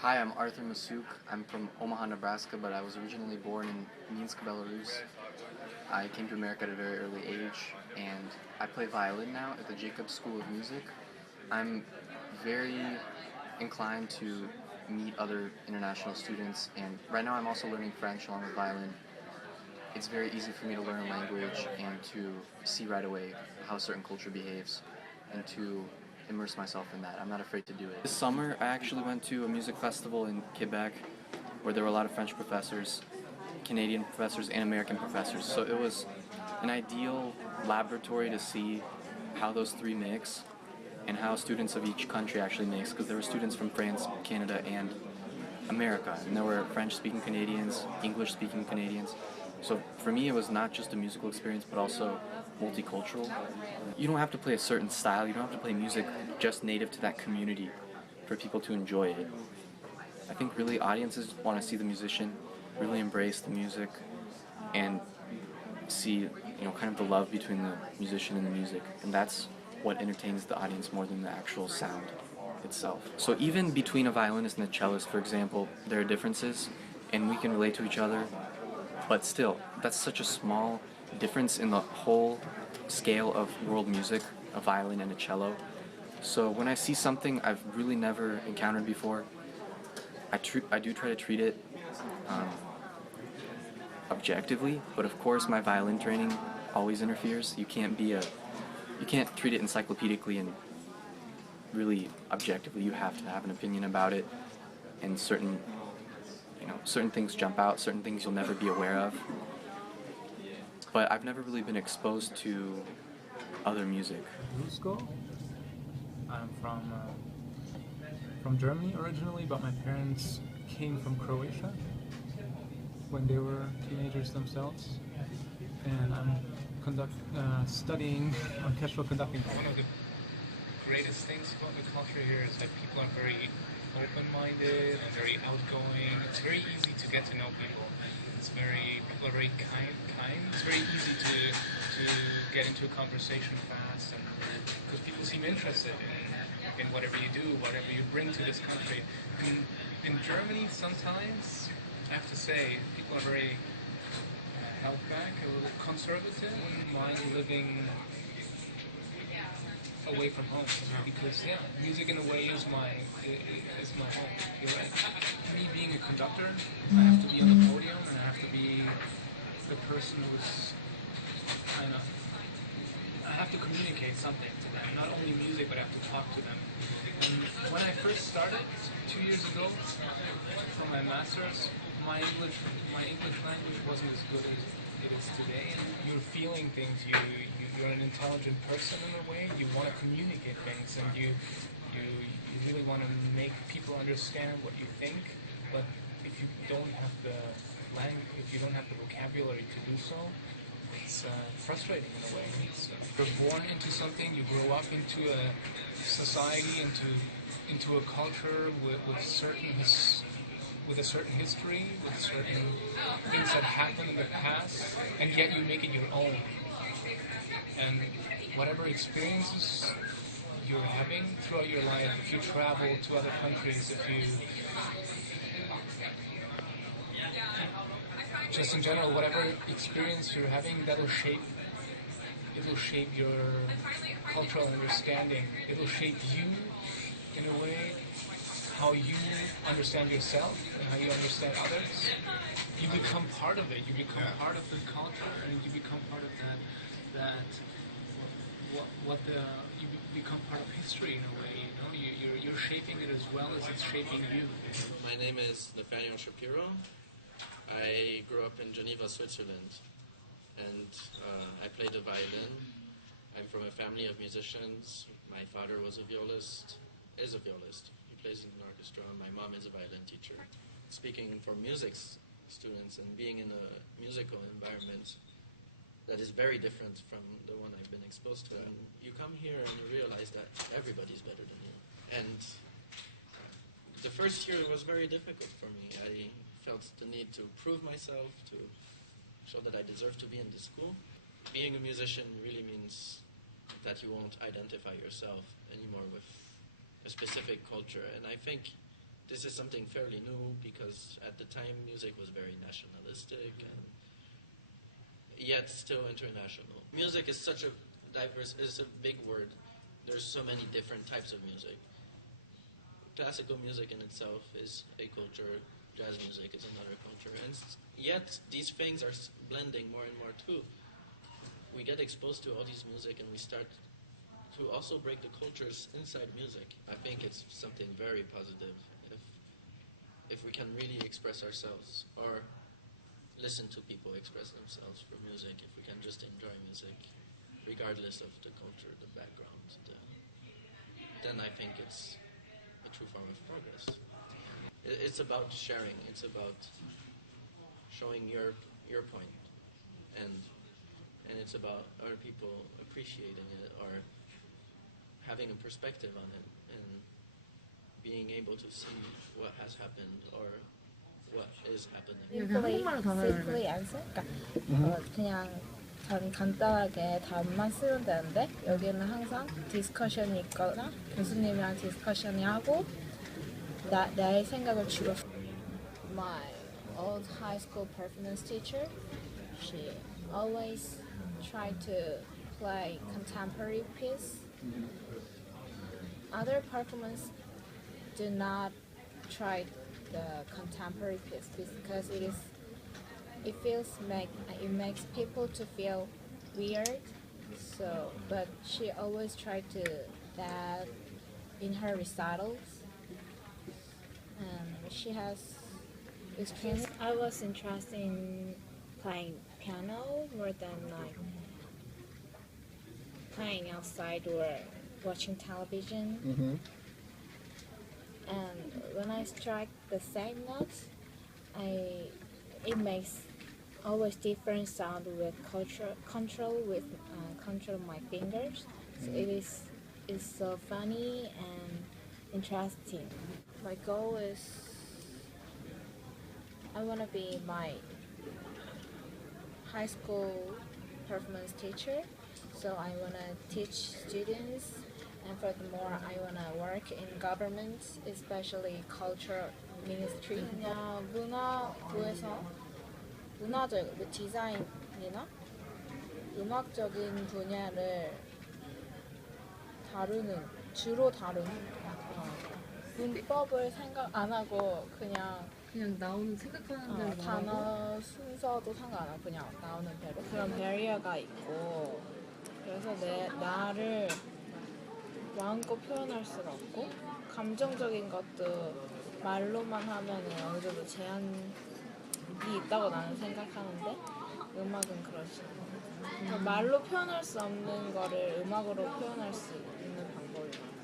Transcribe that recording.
Hi, I'm Arthur Masuk. I'm from Omaha, Nebraska, but I was originally born in Minsk, Belarus. I came to America at a very early age, and I play violin now at the Jacobs School of Music. I'm very inclined to meet other international students, and right now I'm also learning French along with violin. It's very easy for me to learn a language and to see right away how a certain culture behaves and to immerse myself in that. I'm not afraid to do it. This summer, I actually went to a music festival in Quebec where there were a lot of French professors, Canadian professors, and American professors. So it was an ideal laboratory to see how those three mix and how students of each country actually mix, because there were students from France, Canada, and America, and there were French-speaking Canadians, English-speaking Canadians. So for me, it was not just a musical experience, but also multicultural. You don't have to play a certain style. You don't have to play music just native to that community for people to enjoy it. I think really audiences want to see the musician really embrace the music and see, kind of the love between the musician and the music, and that's what entertains the audience more than the actual sound itself. So even between a violinist and a cellist, for example, there are differences, and we can relate to each other, but still, that's such a small difference in the whole scale of world music, a violin and a cello. So when I see something I've really never encountered before, I do try to treat it um, objectively, but of course my violin training always interferes. You can't treat it encyclopedically and really objectively. You have to have an opinion about it, and certain things jump out, certain things you'll never be aware of. But I've never really been exposed to other music. Rusko. I'm from Germany originally, but my parents came from Croatia when they were teenagers themselves, and I'm studying orchestral conducting. One of the greatest things about the culture here is that people are very open-minded and very outgoing. It's very easy to get to know people. People are very kind. It's very easy to get into a conversation fast, and because people seem interested in whatever you do, whatever you bring to this country. In Germany, sometimes I have to say people are very held back, a little conservative. I wouldn't mind living away from home because music in a way is my home. You're right. Me being a conductor, I have to be on the podium and I have to be the person who's kind of. I have to communicate something to them, not only music, but I have to talk to them. And when I first started 2 years ago for my masters, my English language wasn't as good as it is today. And you're feeling things. You're an intelligent person in a way. You want to communicate things, and you really want to make people understand what you think. But if you don't have the language, if you don't have the vocabulary to do so, it's frustrating in a way. You're born into something, you grow up into a society, into a culture with a certain history, with certain things that happened in the past, and yet you make it your own. And whatever experiences you're having throughout your life, if you travel to other countries, if you just in general, whatever experience you're having, it'll shape your cultural understanding. It'll shape you in a way, how you understand yourself and how you understand others. You become part of it. You become part of the culture, and you become part of you become part of history in a way. You're shaping it as well as it's shaping you. My name is Nathaniel Shapiro. I grew up in Geneva, Switzerland, and I played the violin. I'm from a family of musicians. My father is a violist. He plays in an orchestra. My mom is a violin teacher. Speaking for music students and being in a musical environment that is very different from the one I've been exposed to. And you come here and you realize that everybody's better than you. And the first year was very difficult for me. I felt the need to prove myself, to show that I deserve to be in the school. Being a musician really means that you won't identify yourself anymore with a specific culture. And I think this is something fairly new because at the time music was very nationalistic and yet still international. Music is such a diverse, it's a big word. There's so many different types of music. Classical music in itself is a culture, jazz music is another culture, and yet these things are blending more and more too. We get exposed to all these music and we start to also break the cultures inside music. I think it's something very positive if we can really express ourselves or listen to people express themselves through music, if we can just enjoy music regardless of the culture, the background, then I think it's a true form of progress. It's about sharing. It's about showing your point, and it's about other people appreciating it or having a perspective on it and being able to see what has happened or what is happening. Simply answer. 그냥 간단하게 답만 쓰면 되는데 여기는 항상 디스커션이 있거나 교수님이랑 디스커션이 하고 나의 생각을 주로. My old high school performance teacher, she always tried to play contemporary piece. Other performers do not try the contemporary piece because it makes people to feel weird. So, but she always tried to that in her recitals, and she has extreme. I was interested in playing piano more than like playing outside or watching television. And when I strike the same notes, it makes always different sound with control my fingers. So it's so funny and interesting. My goal is I want to be my high school performance teacher. So I want to teach students. And furthermore, I want to work in government, especially culture ministry. 그냥 문화부에서 문화적 디자인이나 음악적인 분야를 주로 다루는 문법을 생각 안 하고 그냥 나오는 생각하는 대로 단어 순서도 상관 안 하고 그냥 나오는 대로 그런 베리어가 있고 그래서 나를 마음껏 표현할 수가 없고 감정적인 것도 말로만 하면 어느 정도 제한이 있다고 나는 생각하는데 음악은 그렇지 않아. 말로 표현할 수 없는 거를 음악으로 표현할 수 있는 방법이 많아.